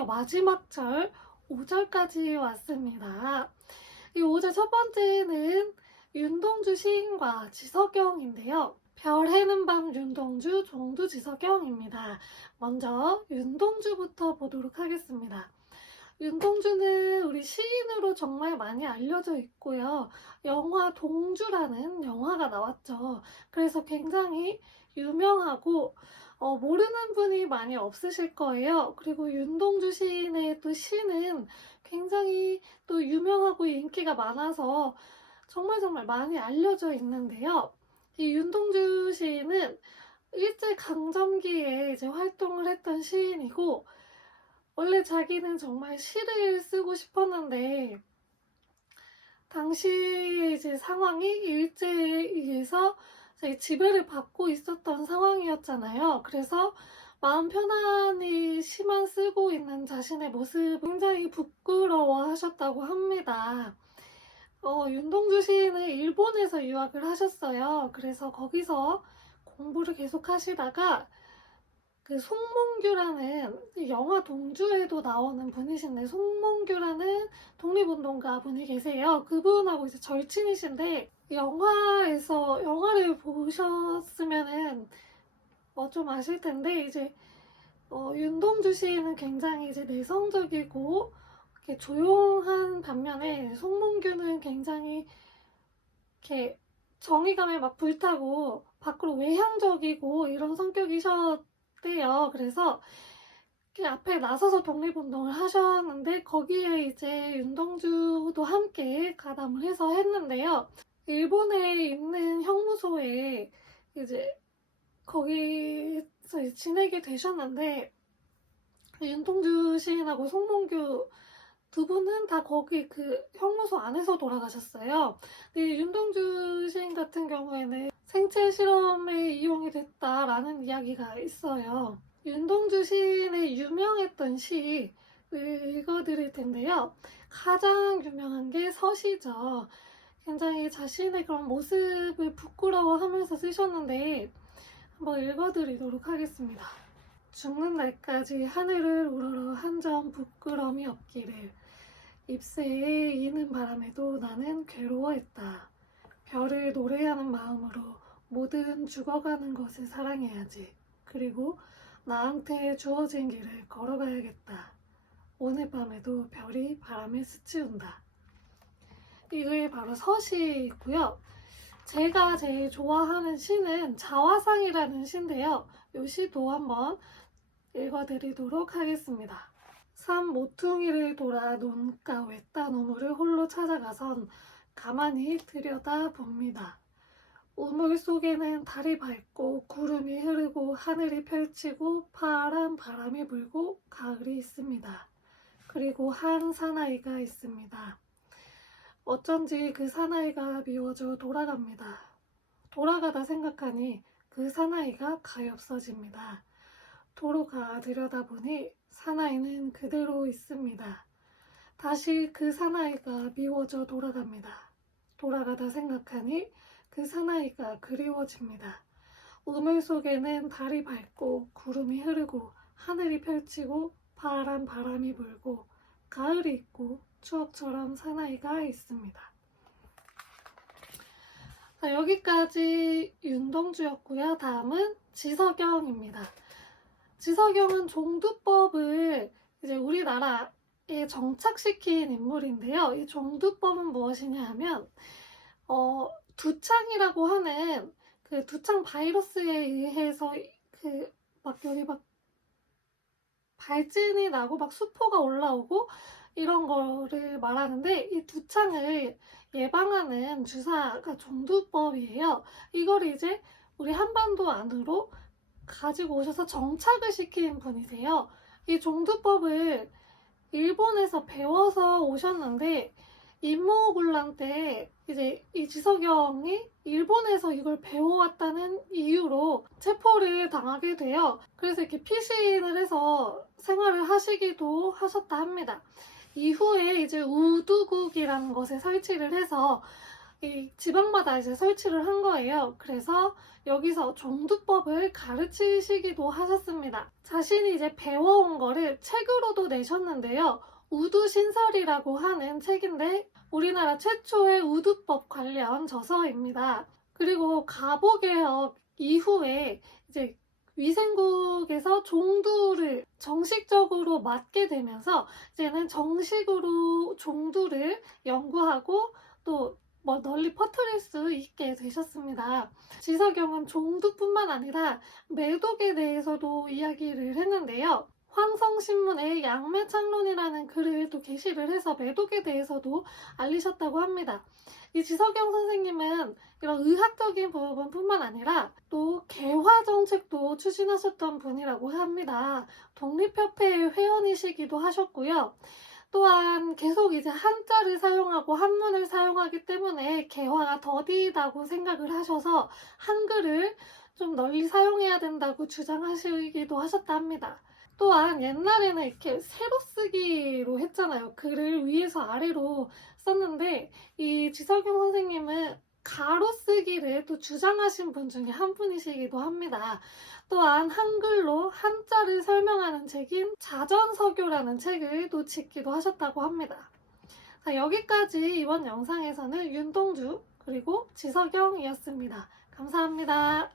드디어 마지막 절 5절까지 왔습니다. 이 5절 첫 번째는 윤동주 시인과 지석영인데요. 별 해는 밤 윤동주, 종두 지석영입니다. 먼저 윤동주부터 보도록 하겠습니다. 윤동주는 우리 시인으로 정말 많이 알려져 있고요. 영화 동주라는 영화가 나왔죠. 그래서 굉장히 유명하고 어, 모르는 분이 많이 없으실 거예요. 그리고 윤동주 시인의 또 시는 굉장히 또 유명하고 인기가 많아서 정말 정말 많이 알려져 있는데요. 이 윤동주 시인은 일제 강점기에 이제 활동을 했던 시인이고 원래 자기는 정말 시를 쓰고 싶었는데 당시 이제 상황이 일제에 의해서 이제 지배를 받고 있었던 상황이었잖아요. 그래서 마음 편안히 시만 쓰고 있는 자신의 모습 굉장히 부끄러워 하셨다고 합니다. 어, 윤동주 시인은 일본에서 유학을 하셨어요. 그래서 거기서 공부를 계속 하시다가 그 송몽규라는 영화 동주에도 나오는 분이신데 송몽규라는 독립운동가 분이 계세요. 그분하고 이제 절친이신데 영화에서 영화를 보셨으면은 어, 좀 아실 텐데 이제 어, 윤동주 시인은 굉장히 이제 내성적이고 이렇게 조용한 반면에 송몽규는 굉장히 이렇게 정의감에 막 불타고 밖으로 외향적이고 이런 성격이셨 대요. 그래서 앞에 나서서 독립운동을 하셨는데 거기에 이제 윤동주도 함께 가담을 해서 했는데요. 일본에 있는 형무소에 이제 거기서 지내게 되셨는데 윤동주 시인하고 송몽규 두 분은 다 거기 그 형무소 안에서 돌아가셨어요. 근데 윤동주 시인 같은 경우에는 생체 실험에 이용이 됐다라는 이야기가 있어요. 윤동주 시인의 유명했던 시 읽어드릴 텐데요. 가장 유명한 게 서시죠. 굉장히 자신의 그런 모습을 부끄러워하면서 쓰셨는데 한번 읽어드리도록 하겠습니다. 죽는 날까지 하늘을 우러러 한 점 부끄럼이 없기를 잎새에 이는 바람에도 나는 괴로워했다. 별을 노래하는 마음으로 모든 죽어가는 것을 사랑해야지. 그리고 나한테 주어진 길을 걸어가야겠다. 오늘 밤에도 별이 바람에 스치운다. 이게 바로 서시고요. 제가 제일 좋아하는 시는 자화상이라는 시인데요. 이 시도 한번 읽어드리도록 하겠습니다. 산 모퉁이를 돌아 논가 외딴 우물을 홀로 찾아가선 가만히 들여다 봅니다. 우물 속에는 달이 밝고 구름이 흐르고 하늘이 펼치고 파란 바람이 불고 가을이 있습니다. 그리고 한 사나이가 있습니다. 어쩐지 그 사나이가 미워져 돌아갑니다. 돌아가다 생각하니 그 사나이가 가엾 어집니다. 도로가 들여다보니 사나이는 그대로 있습니다. 다시 그 사나이가 미워져 돌아갑니다. 돌아가다 생각하니 그 사나이가 그리워집니다. 우물 속에는 달이 밝고 구름이 흐르고 하늘이 펼치고 파란 바람이 불고 가을이 있고 추억처럼 사나이가 있습니다. 자, 여기까지 윤동주였고요. 다음은 지석영입니다. 지석영은 종두법을 이제 우리나라에 정착시킨 인물인데요. 이 종두법은 무엇이냐 하면 어, 두창이라고 하는 그 두창 바이러스에 의해서 그 막 여기 막 발진이 나고 막 수포가 올라오고 이런 거를 말하는데 이 두창을 예방하는 주사가 종두법이에요. 이걸 이제 우리 한반도 안으로 가지고 오셔서 정착을 시킨 분이세요. 이 종두법을 일본에서 배워서 오셨는데 임모군란 때 이제 이 지석영이 일본에서 이걸 배워왔다는 이유로 체포를 당하게 돼요. 그래서 이렇게 피신을 해서 생활을 하시기도 하셨다 합니다. 이후에 이제 우두국이라는 것에 설치를 해서 이 지방마다 이제 설치를 한 거예요. 그래서 여기서 종두법을 가르치시기도 하셨습니다. 자신이 이제 배워온 거를 책으로도 내셨는데요. 우두신설이라고 하는 책인데 우리나라 최초의 우두법 관련 저서입니다. 그리고 가보개혁 이후에 이제 위생국에서 종두를 정식적으로 맡게 되면서 이제는 정식으로 종두를 연구하고 또 뭐 널리 퍼뜨릴 수 있게 되셨습니다. 지석영은 종두뿐만 아니라 매독에 대해서도 이야기를 했는데요. 황성신문의 양매창론이라는 글을 또 게시를 해서 매독에 대해서도 알리셨다고 합니다. 이 지석영 선생님은 이런 의학적인 부분뿐만 아니라 또 개화 정책도 추진하셨던 분이라고 합니다. 독립협회의 회원이시기도 하셨고요. 또한 계속 이제 한자를 사용하고 한문을 사용하기 때문에 개화가 더디다고 생각을 하셔서 한글을 좀 널리 사용해야 된다고 주장하시기도 하셨다 합니다. 또한 옛날에는 이렇게 세로 쓰기로 했잖아요. 글을 위에서 아래로 썼는데 이 지석영 선생님은 가로 쓰기를 또 주장하신 분 중에 한 분이시기도 합니다. 또한 한글로 한자를 설명하는 책인 자전서교라는 책을 또 짓기도 하셨다고 합니다. 자, 여기까지 이번 영상에서는 윤동주 그리고 지석영이었습니다. 감사합니다.